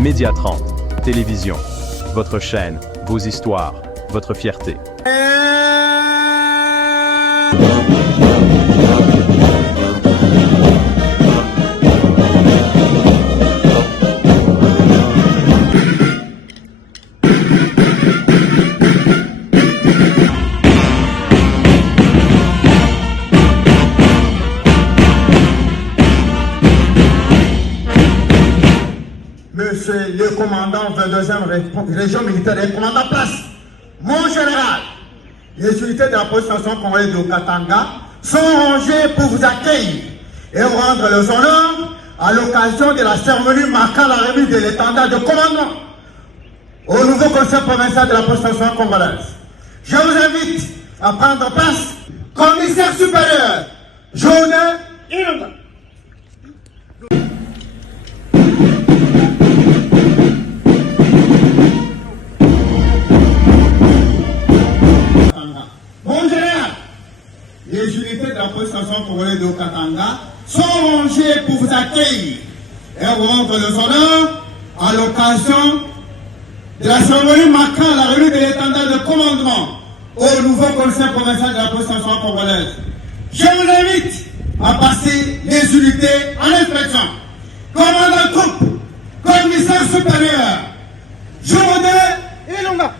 Média 30, télévision, votre chaîne, vos histoires, votre fierté. Monsieur le commandant 22e région militaire et commandant place, mon général, les unités de la police nation congolaise de Katanga sont rangées pour vous accueillir et rendre les honneurs à l'occasion de la cérémonie marquant la remise de l'étendard de commandement au nouveau conseil provincial de la police nationale congolaise. Je vous invite à prendre place, commissaire supérieur, Journée Ilunga. Mon général, les unités de la police nationale congolaise de Katanga sont rangées pour vous accueillir et rendre les honneurs à l'occasion de la cérémonie marquant la remise de l'étendard de commandement au nouveau conseil provincial de la police nationale congolaise. Je vous invite à passer les unités en inspection. Commandant troupe, commissaire supérieur, Journée Ilunga.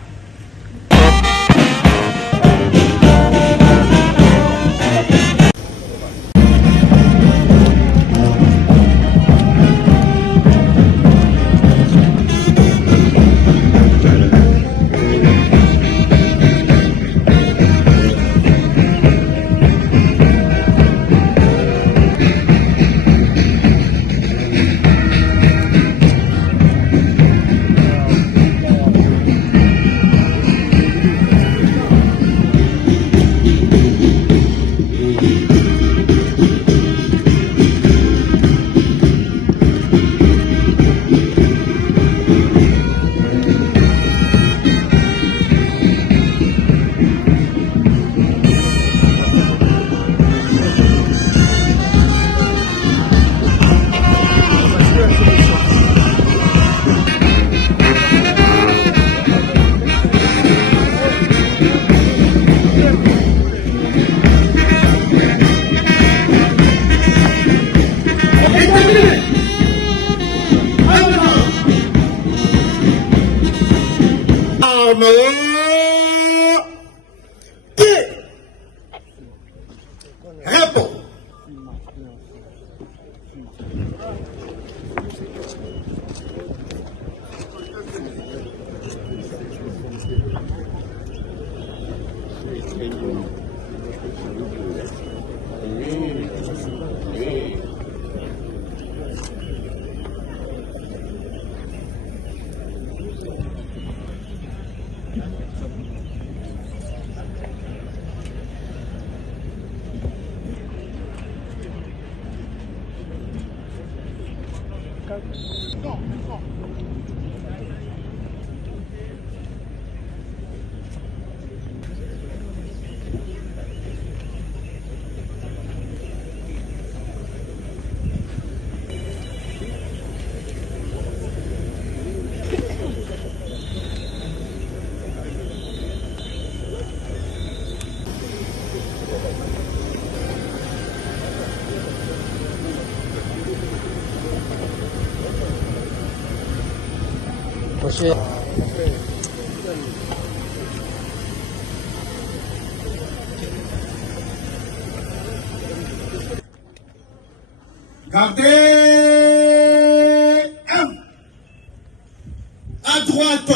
Monsieur. Gardez à droite,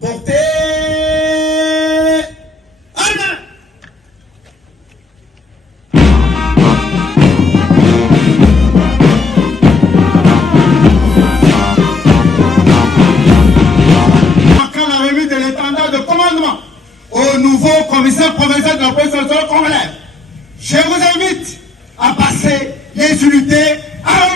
portez à main. Marquant la remise de l'étendard de commandement au nouveau commissaire provincial de la police nationale congolaise. Je vous invite à passer les unités à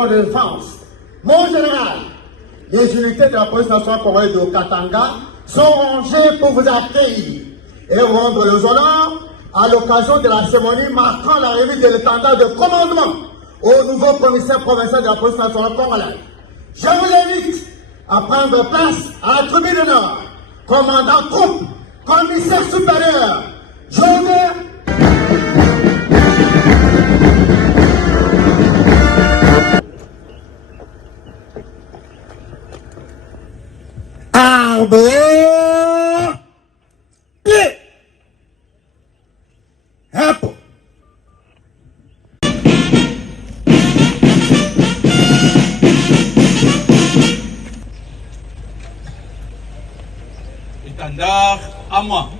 région de défense. Mon général, les unités de la police nationale congolaise de Katanga sont rangées pour vous accueillir et rendre les honneurs à l'occasion de la cérémonie marquant l'arrivée de l'étendard de commandement au nouveau commissaire provincial de la police nationale congolaise. Je vous invite à prendre place à la tribune d'honneur. Commandant troupe, commissaire supérieur, Joguer. Arbre. Hop. Étendard à moi.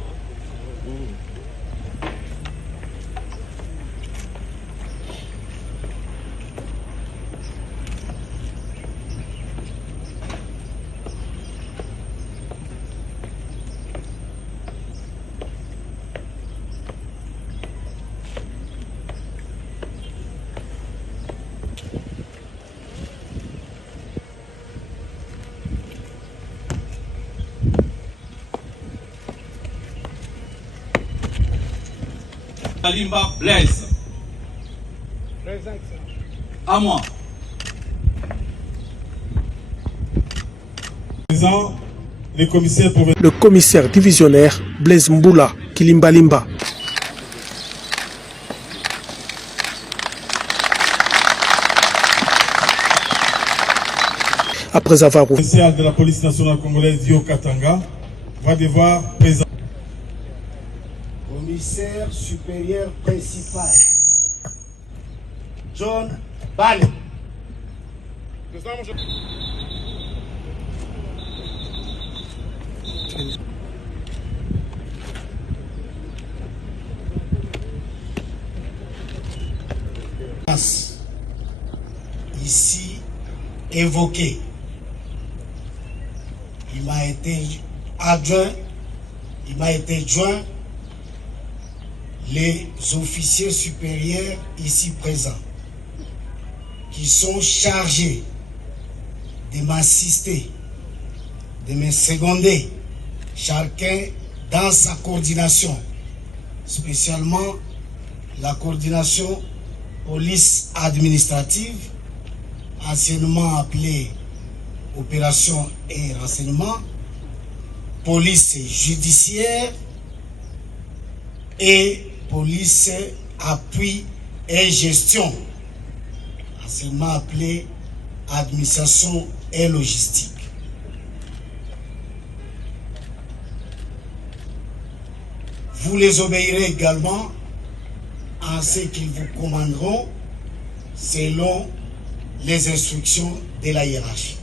Kalimba Blaise. À moi. Présent, le commissaire divisionnaire Blaise Mboula Kilimbalimba. Après avoir le commissaire de la police nationale congolaise Yo Katanga va devoir présenter. Commissaire supérieur principal John Bale. Ici évoqué, il m'a été adjoint, il m'a été joint les officiers supérieurs ici présents qui sont chargés de m'assister, de me seconder, chacun dans sa coordination, spécialement la coordination police administrative, anciennement appelée opération et renseignement, police judiciaire et police appui et gestion, anciennement appelée administration et logistique. Vous les obéirez également en ce qu'ils vous commanderont selon les instructions de la hiérarchie.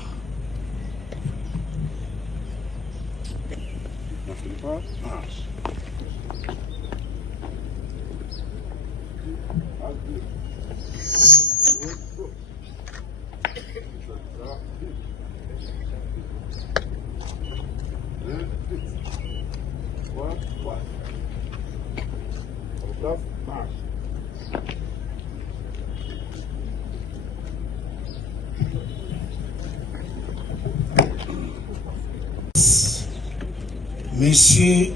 Monsieur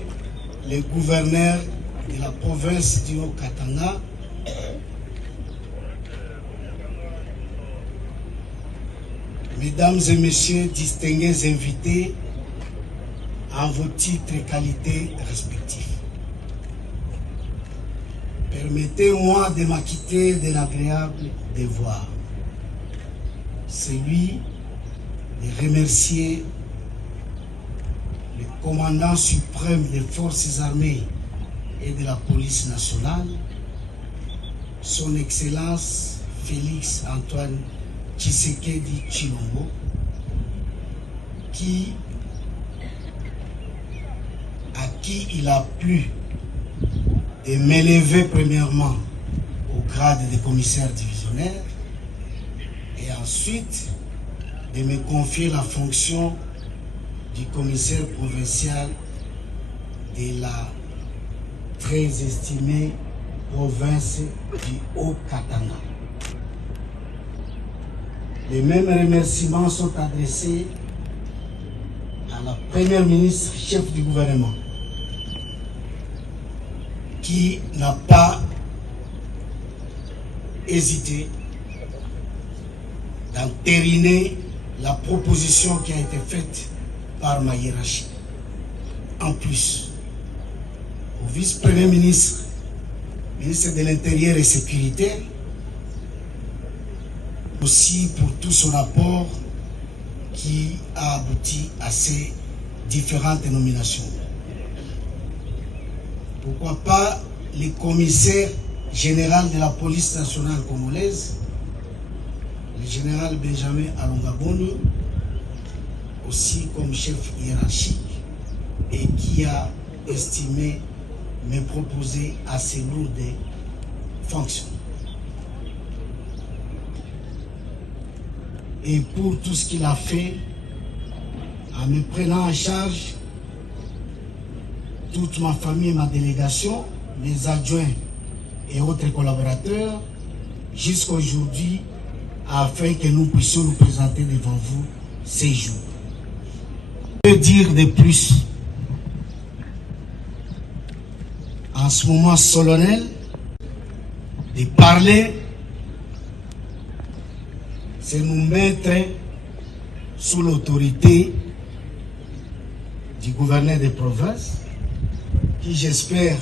le gouverneur de la province du Haut-Katanga, mesdames et messieurs distingués invités en vos titres et qualités respectifs, permettez-moi de m'acquitter de l'agréable devoir, celui de remercier le commandant suprême des forces armées et de la police nationale, son Excellence Félix Antoine Tshisekedi Tshilombo, à qui il a plu de m'élever premièrement au grade de commissaire divisionnaire et ensuite de me confier la fonction du commissaire provincial de la très estimée province du Haut-Katanga. Les mêmes remerciements sont adressés à la première ministre, chef du gouvernement, qui n'a pas hésité d'entériner la proposition qui a été faite par ma hiérarchie. En plus, au vice-premier ministre, ministre de l'Intérieur et Sécurité, aussi pour tout son apport qui a abouti à ces différentes nominations. Pourquoi pas les commissaires généraux de la police nationale congolaise, le général Benjamin Alongaboni, aussi comme chef hiérarchique, et qui a estimé me proposer à ces lourdes fonctions. Et pour tout ce qu'il a fait, en me prenant en charge toute ma famille et ma délégation, mes adjoints et autres collaborateurs, jusqu'à aujourd'hui, afin que nous puissions nous présenter devant vous ces jours. Que dire de plus? En ce moment solennel, de parler, c'est nous mettre sous l'autorité du gouverneur de province, qui j'espère,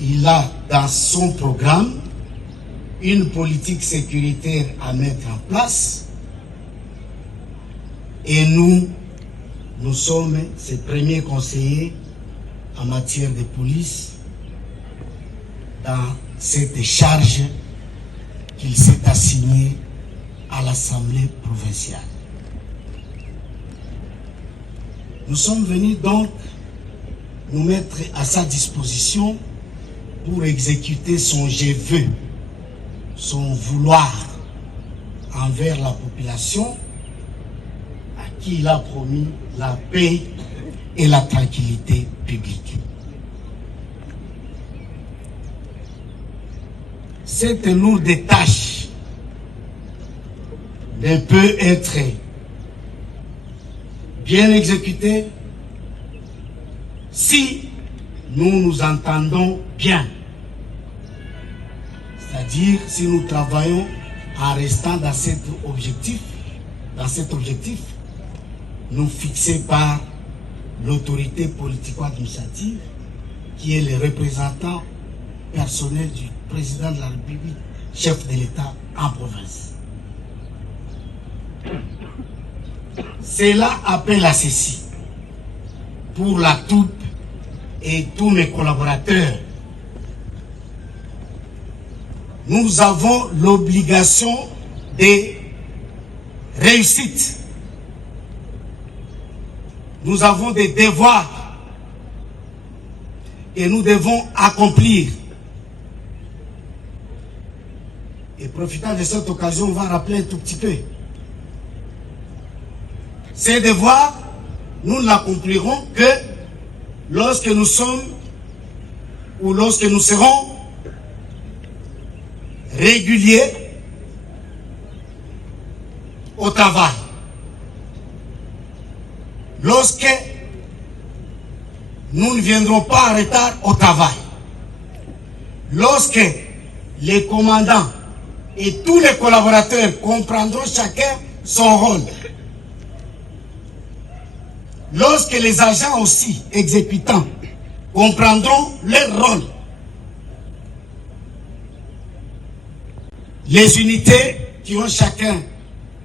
il a dans son programme une politique sécuritaire à mettre en place. Et nous sommes ses premiers conseillers en matière de police dans cette charge qu'il s'est assignée à l'Assemblée provinciale. Nous sommes venus donc nous mettre à sa disposition pour exécuter son je veux, son vouloir envers la population à qui il a promis la paix et la tranquillité publique. Cette lourde tâche ne peut être bien exécutée si nous nous entendons bien. C'est-à-dire si nous travaillons en restant dans cet objectif nous fixé par l'autorité politico-administrative qui est le représentant personnel du président de la République, chef de l'État en province. Cela appelle à ceci, pour la troupe et tous mes collaborateurs, nous avons l'obligation de réussite. Nous avons des devoirs et nous devons accomplir. Et profitant de cette occasion, on va rappeler un tout petit peu. Ces devoirs, nous n'accomplirons que lorsque nous sommes ou lorsque nous serons réguliers au travail. Lorsque nous ne viendrons pas en retard au travail. Lorsque les commandants et tous les collaborateurs comprendront chacun son rôle. Lorsque les agents aussi exécutants comprendront leur rôle. Les unités qui ont chacun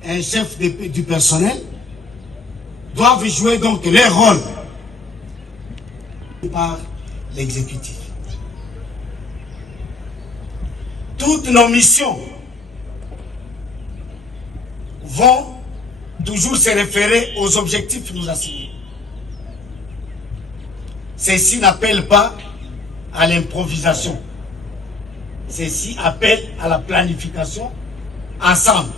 un chef du personnel doivent jouer donc leur rôle par l'exécutif. Toutes nos missions vont toujours se référer aux objectifs nous assignés. Ceci n'appelle pas à l'improvisation. Ceci appelle à la planification ensemble.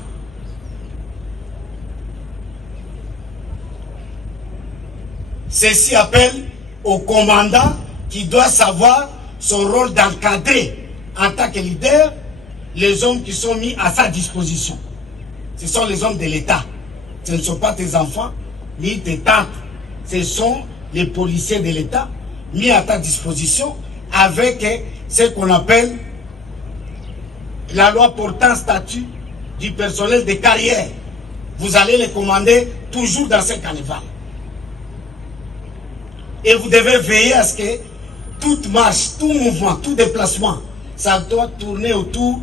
Ceci appelle au commandant qui doit savoir son rôle d'encadrer en tant que leader les hommes qui sont mis à sa disposition. Ce sont les hommes de l'État. Ce ne sont pas tes enfants, ni tes tantes. Ce sont les policiers de l'État mis à ta disposition avec ce qu'on appelle la loi portant statut du personnel de carrière. Vous allez les commander toujours dans ces carnivals. Et vous devez veiller à ce que toute marche, tout mouvement, tout déplacement, ça doit tourner autour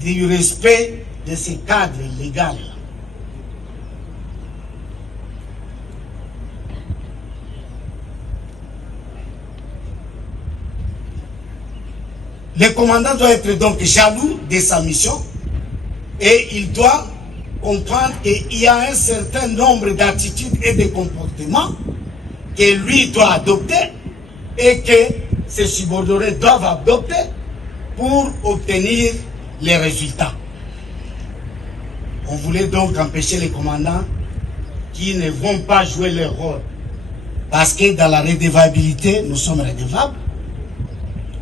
du respect de ces cadres légaux. Le commandant doit être donc jaloux de sa mission et il doit comprendre qu'il y a un certain nombre d'attitudes et de comportements que lui doit adopter et que ses subordonnés doivent adopter pour obtenir les résultats. On voulait donc empêcher les commandants qui ne vont pas jouer leur rôle. Parce que dans la redevabilité, nous sommes redevables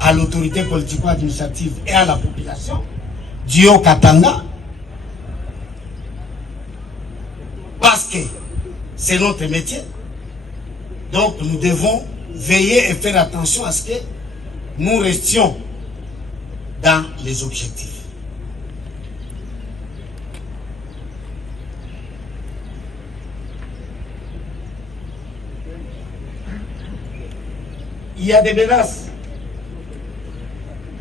à l'autorité politico-administrative et à la population du Haut-Katanga. Parce que c'est notre métier. Donc nous devons veiller et faire attention à ce que nous restions dans les objectifs. Il y a des menaces.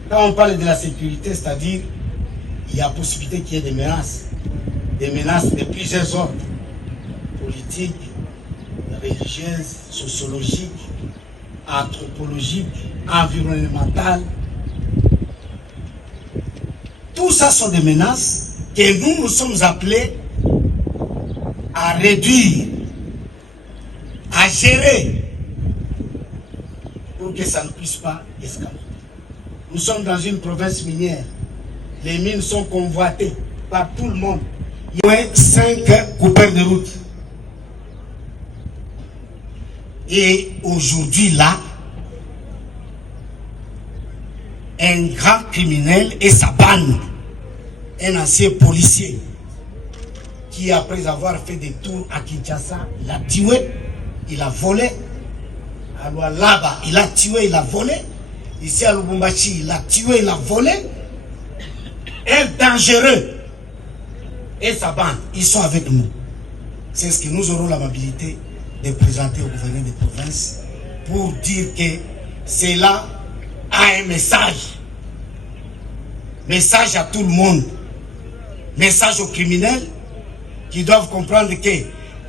Quand on parle de la sécurité, c'est-à-dire il y a possibilité qu'il y ait des menaces de plusieurs ordres, politiques, religieuses, sociologiques, anthropologiques, environnementales. Tout ça sont des menaces que nous sommes appelés à réduire, à gérer, pour que ça ne puisse pas escalader. Nous sommes dans une province minière. Les mines sont convoitées par tout le monde. Il y a 5 coupeurs de route. Et aujourd'hui, là, un grand criminel et sa bande, un ancien policier, qui après avoir fait des tours à Kinshasa, il a tué, il a volé. Alors là-bas, il a tué, il a volé. Ici à Lubumbashi, il a tué, il a volé. Un dangereux et sa bande, ils sont avec nous. C'est ce que nous aurons l'amabilité de présenter au gouverneur de province pour dire que cela a un message. Message à tout le monde. Message aux criminels qui doivent comprendre que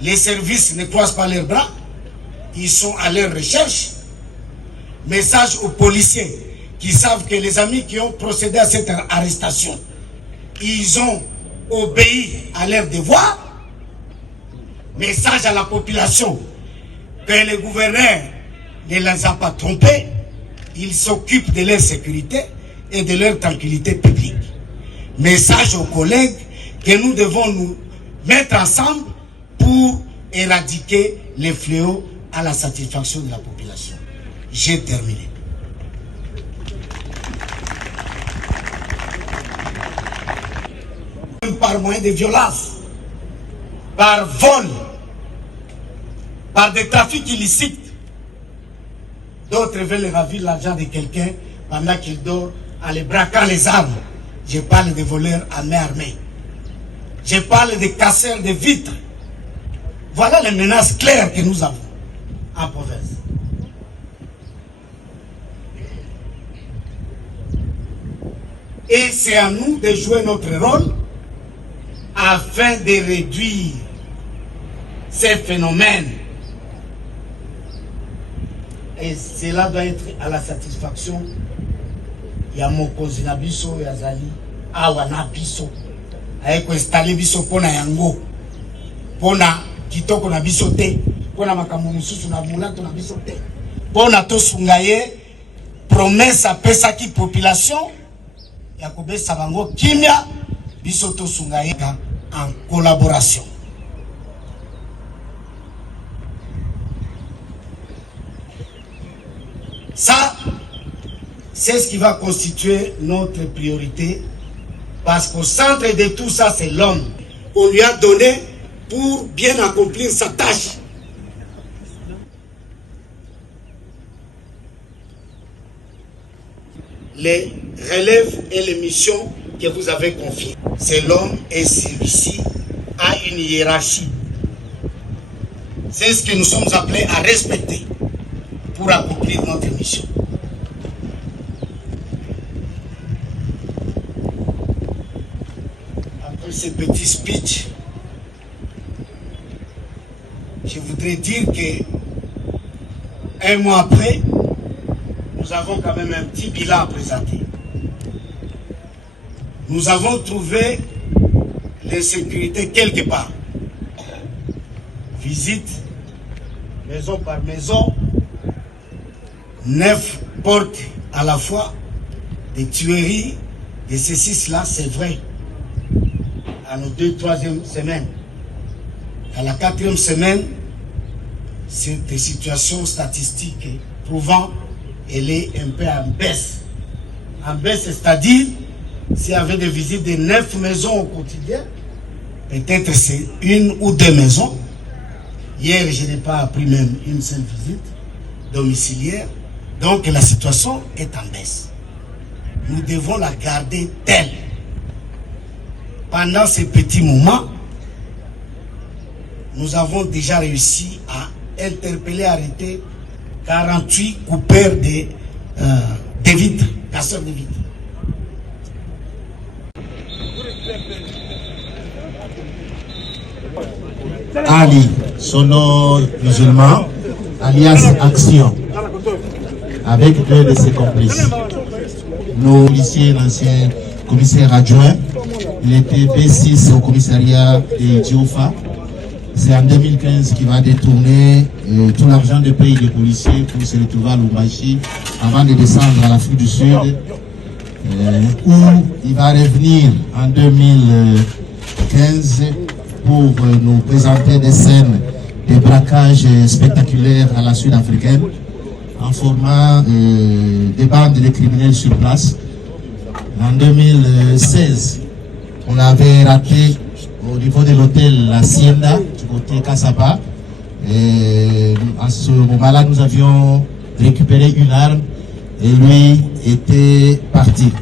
les services ne croisent pas leurs bras. Ils sont à leur recherche. Message aux policiers qui savent que les amis qui ont procédé à cette arrestation, ils ont obéi à leur devoir. Message à la population que le gouverneur ne les a pas trompés. Il s'occupe de leur sécurité et de leur tranquillité publique. Message aux collègues que nous devons nous mettre ensemble pour éradiquer les fléaux à la satisfaction de la population. J'ai terminé. Par moyen de violence, par vol, par des trafics illicites. D'autres veulent ravir l'argent de quelqu'un pendant qu'il dort en les braquant les armes. Je parle de voleurs à main armée. Je parle de casseurs de vitres. Voilà les menaces claires que nous avons en province. Et c'est à nous de jouer notre rôle afin de réduire ces phénomènes. Et cela doit être à la satisfaction. Ya mokonzi na biso ya zali awa na biso ayeko installer biso pona yango pona kitoko na biso te pona makambo mususu na mulato na biso te pona tosunga ye promesse apesa ki population ya kobesa bango kimia biso tosunga ye en collaboration. Ça, c'est ce qui va constituer notre priorité, parce qu'au centre de tout ça, c'est l'homme. qu'on lui a donné pour bien accomplir sa tâche. Les relèves et les missions que vous avez confiées. C'est l'homme et celui-ci a une hiérarchie. C'est ce que nous sommes appelés à respecter pour accomplir notre mission. Après ce petit speech, je voudrais dire que un mois après, nous avons quand même un petit bilan à présenter. Nous avons trouvé l'insécurité quelque part. Visite, maison par maison, 9 portes à la fois, des tueries, de ceci, cela, c'est vrai. À nos 2e, 3e semaines. À la 4e semaine, c'est des situations statistiques prouvant qu'elle est un peu en baisse. En baisse, c'est-à-dire, s'il y avait des visites de 9 maisons au quotidien, peut-être c'est 1 ou 2 maisons. Hier, je n'ai pas appris même une seule visite domiciliaire. Donc la situation est en baisse. Nous devons la garder telle. Pendant ces petits moments, nous avons déjà réussi à interpeller, arrêter 48 coupeurs de vitres, casseurs de vitres. Ali, son nom musulman, alias Action, avec 2 de ses complices. Nos policiers, l'ancien commissaire adjoint, il était B6 au commissariat de Diofa. C'est en 2015 qu'il va détourner tout l'argent de pays des policiers pour se retrouver à Lubumbashi avant de descendre à l'Afrique du Sud, où il va revenir en 2015 pour nous présenter des scènes de braquage spectaculaires à la Sud-Africaine en formant des bandes de criminels sur place. En 2016, on avait raté au niveau de l'hôtel La Hacienda, du côté Kasaba. Et à ce moment-là, nous avions récupéré une arme et lui était parti.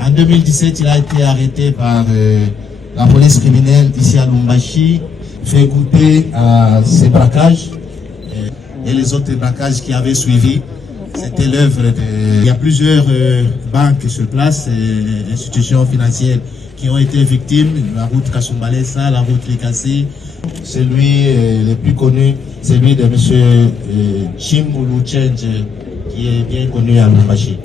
En 2017, il a été arrêté par la police criminelle ici à Lubumbashi, fait goûter à ces braquages et les autres braquages qui avaient suivi. C'était l'œuvre de... Il y a plusieurs banques sur place et institutions financières qui ont été victimes. La route Kasumbalesa, la route Likasi. Celui le plus connu, celui de M. Chimbulu Change, qui est bien connu à Lubumbashi.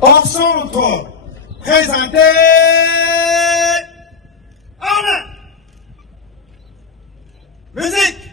Option 3. Présentez. En main. Musique.